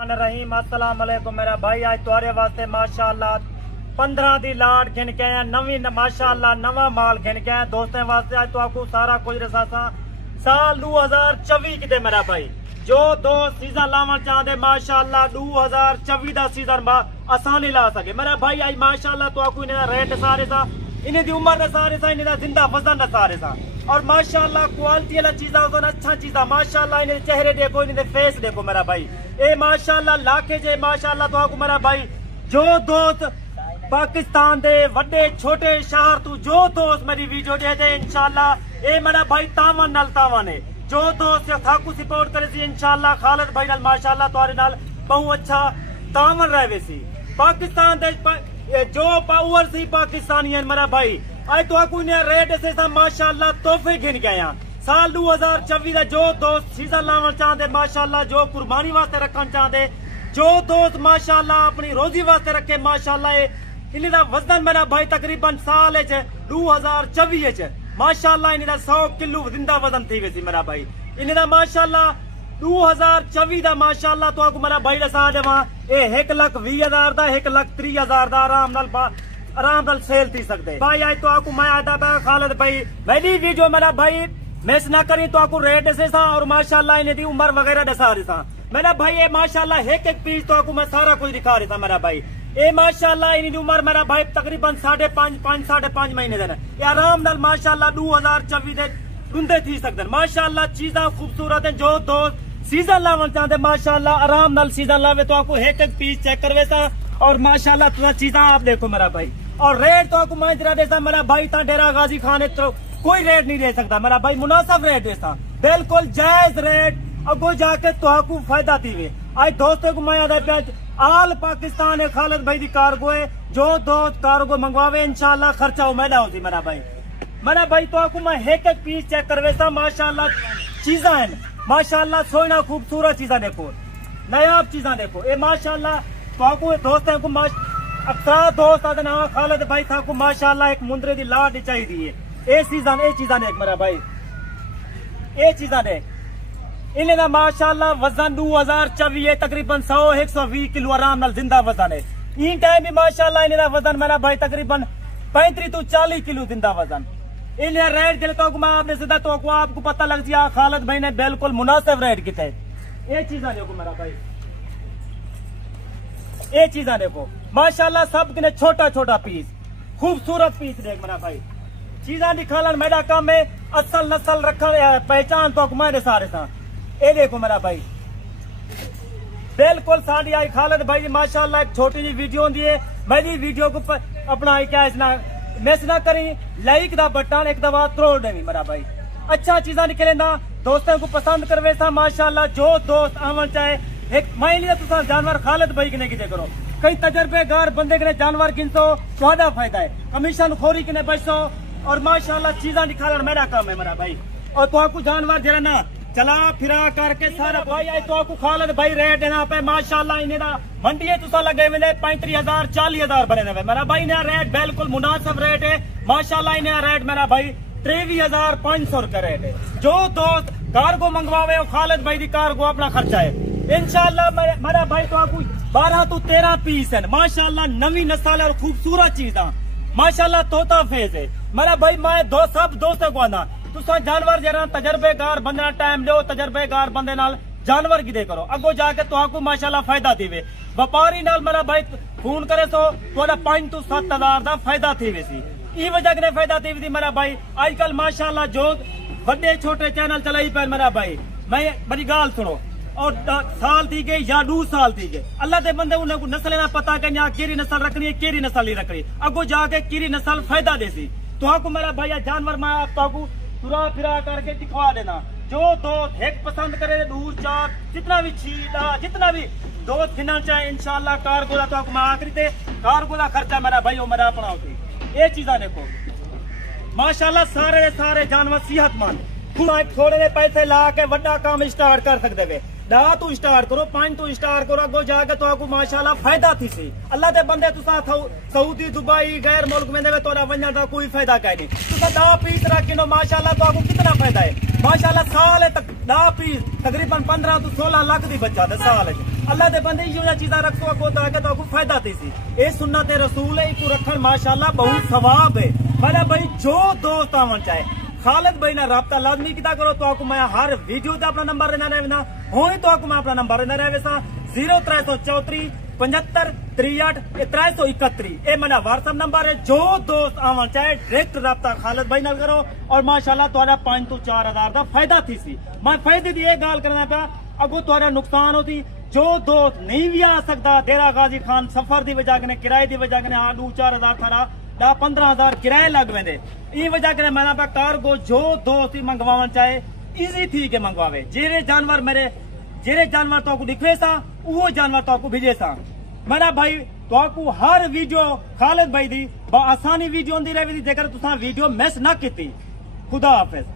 रहीम अस्सलाम वालेकुम मेरा भाई। आज तुहारे वास्ते माशाअल्लाह 15 दी लाट गिन के आए, नवी माशाअल्लाह नवा माल गिन के आए दोस्तों वास्ते। आज तो आपको सारा कुछ रसासा साल 2024 किते मेरा भाई। जो दोस्त सीजन लावन चाहते माशाअल्लाह 2024 का सीजन आसानी ला सके मेरा भाई। आज माशाअल्लाह तो आपको इन्हें रेट सारे सा, इन्हें दी उम्र सारे सा, इन्हें जिंदा वजन सारे सा, और माशाअल्लाह क्वालिटी वाला चीजा अच्छा चीजा माशाअल्लाह। इन्हें चेहरे देखो, इन्हें फेस देखो मेरा भाई। ए माशाअल्लाह लाके जे माशाअल्लाह तो आपको मेरा भाई। जो दोस्त पाकिस्तान दे वड्डे छोटे शहर तू जो दोस्त मेरी वीडियो दे इंशाअल्लाह ए मेरा भाई तावन नल तावन है। जो दोस्त थाकू सपोर्ट करे सी इंशाअल्लाह खालिद भाई नाल माशाअल्लाह तुम्हारे नाल बहुत अच्छा तावन रहे सी। पाकिस्तान दे जो पावर सी पाकिस्तानी है मेरा भाई। आज तो आपको इन्हें रेट से सा माशाअल्लाह तोहफे गिन गए हैं साल 2024 का। जो दोस्त सीजन लावन चाहते माशाअल्लाह, जो कुर्बानी वास्ते रखना चाहते, जो दोस्त माशाअल्लाह अपनी रोजी वास्ते रखे माशाअल्लाह। इन्हें वजन मेरा भाई तकरीबन साल 2024 माशाअल्लाह इन्हें 100 किलो जिंदा वजन थी वैसी मेरा भाई। इन्हें माशाअल्लाह 2024 का माशाअल्लाह तो आपको मेरा भाई दसा देवा। ये 1,20,000 का 1,30,000 का आराम नाल सेल थी सकते भाई। आज तो आपको मैं आता था खालिद भाई मेरी वीडियो मेरा भाई मिस ना करी तो आपको रेट दसे सा, और माशाअल्लाह इन्हें दी उम्र वगैरह दसा रही था मेरा भाई। ये माशाअल्लाह एक पीस तो आपको मैं सारा कुछ दिखा रही था मेरा भाई। ये माशाअल्लाह इन्हीं उम्र मेरा भाई तकरीबन 5.5 महीने देना। ये आराम नाल माशाअल्लाह 2024 दे दुंदे थी सकते माशाअल्लाह। चीजा खूबसूरत है। जो दोस्त सीजन लावन चाहते माशाअल्लाह आराम नाल सीजन लावे तो आपको एक पीस चेक करवे सा, और माशाअल्लाह तुझा चीजा आप देखो मेरा भाई। और रेट तो आपको मैं जरा देता मेरा भाई था डेरा गाजी खाने तो कोई रेट नहीं दे सकता मेरा भाई। मुनासिब रेट देता बिल्कुल जायज रेट, अगो जाके तो आपको फायदा थी। आज दोस्तों को मैं आल पाकिस्तान है खालिद भाई दी कार्गो है। जो दोस्त कार्गो मंगवावे इंशाअल्लाह खर्चा उम्मीद होती मेरा भाई। मेरा भाई तो आपको मैं एक पीस चेक करवे सा माशाअल्लाह। चीजा है माशाअल्लाह सोना खूबसूरत चीजा देखो, नायाब चीजा देखो। ये माशाअल्लाह तो आपको दोस्तों को अक्सर दोस्त आते ना खालिद भाई था को माशाअल्लाह एक मुंदरे दी लाट चाहिए। ये सीजन ये चीजा देख मेरा भाई, ये चीजा देख। इन्हें ना माशाअल्लाह वजन 2024 तकरीबन 100-120 किलो आराम नाल जिंदा वजन है। इन टाइम भी माशाअल्लाह इन्हें वजन मेरा भाई तकरीबन 35 to 40 किलो जिंदा वजन। इन्हें रेट जले तो मैं आपने सीधा तो आपको पता लग जाए खालिद भाई ने बिल्कुल मुनासिब रेट किते। ये चीजा देखो मेरा भाई, ये चीजा देखो माशाअल्लाह। सब के छोटा छोटा पीस खूबसूरत पीस देख मेरा भाई। चीजा निकालन मेरा काम है। असल नस्ल रखा पहचान तो मैं सारे था। ये देखो मेरा भाई बिल्कुल साड़ी आई खालिद भाई माशाअल्लाह। एक छोटी जी वीडियो दी है मेरी वीडियो को अपना क्या इसना मिस ना करी, लाइक दा बटन एक दफा त्रोड़ देवी मेरा भाई। अच्छा चीजा निकले ना दोस्तों को पसंद करवे सा माशाअल्लाह। जो दोस्त आवन चाहे एक महीने तुसा जानवर खालिद भाई किने किते करो। कई तजर्बेकार बंदे के जानवर गिनसो थोड़ा फायदा है, कमीशन खोरी किने बचो, और माशाअल्लाह चीजा निकालना मेरा काम है मेरा भाई। और तो आपको जानवर जरा ना चला फिरा करके सारा भाई। आज तो आपको खालिद भाई रेट देना पे माशाअल्लाह। इन्हें मंडी तुसा लगे मिले 35,000 40,000 बने हुए मेरा भाई। इन्हें रेट बिल्कुल मुनासिब रेट है माशाअल्लाह। इन्हें रेट मेरा भाई 23,500 रुपए रेट है। जो दोस्त कार्गो मंगवावे हो खालिद भाई दी कार्गो अपना खर्चा है इंशाअल्लाह मेरा भाई। तो आपको 12 to 13 पीस है माशाअल्लाह। नवी नस्ल और खूबसूरत चीजा माशाअल्लाह तोता फेस है मेरा भाई। मैं सब दोस्तों को आना तुसा जानवर जरा तजर्बेकार बंदे टाइम लो, तजर्बेकार बंदे नाल जानवर की दे करो, अगो जाके तो आपको माशाअल्लाह फायदा देवे। व्यापारी नाल मेरा भाई फोन करे सो थोड़ा 5 to 7 हज़ार का फायदा थी वैसी। ई वजह के फायदा थी मेरा भाई। आजकल माशाअल्लाह जो बड़े छोटे चैनल चलाई पे मेरा भाई। मैं बड़ी गाल सुनो, और साल थी गए या 2 साल थी गए अल्लाह के बंदे उन्हें नस्ल ना पता कि यहाँ केरी नस्ल रखनी है केरी नस्ल नहीं रखनी, अगो जाके केरी नस्ल फायदा देसी। तो आपको मेरा भाई जानवर मैं आपको तुरा फिरा करके दिखवा देना। जो दोस्त एक पसंद करे दूर चार जितना भी छीला जितना भी दोस्त गिनना चाहे इंशाअल्लाह कार्गो का तो आपको मैं आखिरी थे कार्गो का खर्चा मेरा भाई मेरा अपना होती। ये चीजा देखो माशाअल्लाह सारे जानवर सेहतमंद थोड़े पैसे ला के बड़ा काम स्टार्ट कर सकते वे। 10 तू स्टार्ट करो, 5 तू स्टार्ट करो, अगो जाके तो आपको माशाअल्लाह फायदा थी सी। अल्लाह के बंदे तुसा सऊदी दुबई गैर मुल्क में देवे तोरा वजन का कोई फायदा कह नहीं। तुसा 10 पीस रखिनो माशाअल्लाह तो आपको कितना फायदा है माशाअल्लाह। साल तक 10 पीस तकरीबन 15 to 16 लाख दी बच्चा साल है। अल्लाह दे बंदे यो चीजा रखो अगो ताकि तो फायदा थी। ये सुन्नत रसूल है, इको रखन माशाल्लाह बहुत सवाब है। मेरा भाई जो दोस्त आवन चाहे खालिद भाई ना राब्ता लाजमी किया करो। तो आपको मैं हर वीडियो ते अपना नंबर रहना रहे ना हो तो आपको मैं अपना नंबर रहना रहे सा 0334 75 63 331 ये मेरा व्हाट्सएप नंबर है। जो दोस्त आवन चाहे डायरेक्ट राब्ता खालिद भाई नाल करो और माशाल्लाह तुहाडा 5 तो 4 हजार का फायदा थी सी। मैं फायदे की यह गाल करना पाया अगो तुहाडा नुकसान होती। जो दोस्त नहीं भी आ सकता डेरा गाजी खान सफर की वजह कने किराए की वजह कने आलू 4 हजार थारा 10-15 हजार किराए लग वेंदे ई वजह कने मैंने पे कार्गो जो दोस्त ही मंगवावन चाहे इजी थी के मंगवावे। जेरे जानवर तो दिखवे सा वो जानवर तो भेजे सा। मेरा भाई तो हर वीडियो खालिद भाई दी आसानी वीडियो होंदी रही जेकर तुसा वीडियो मिस ना की। खुदा हाफिज।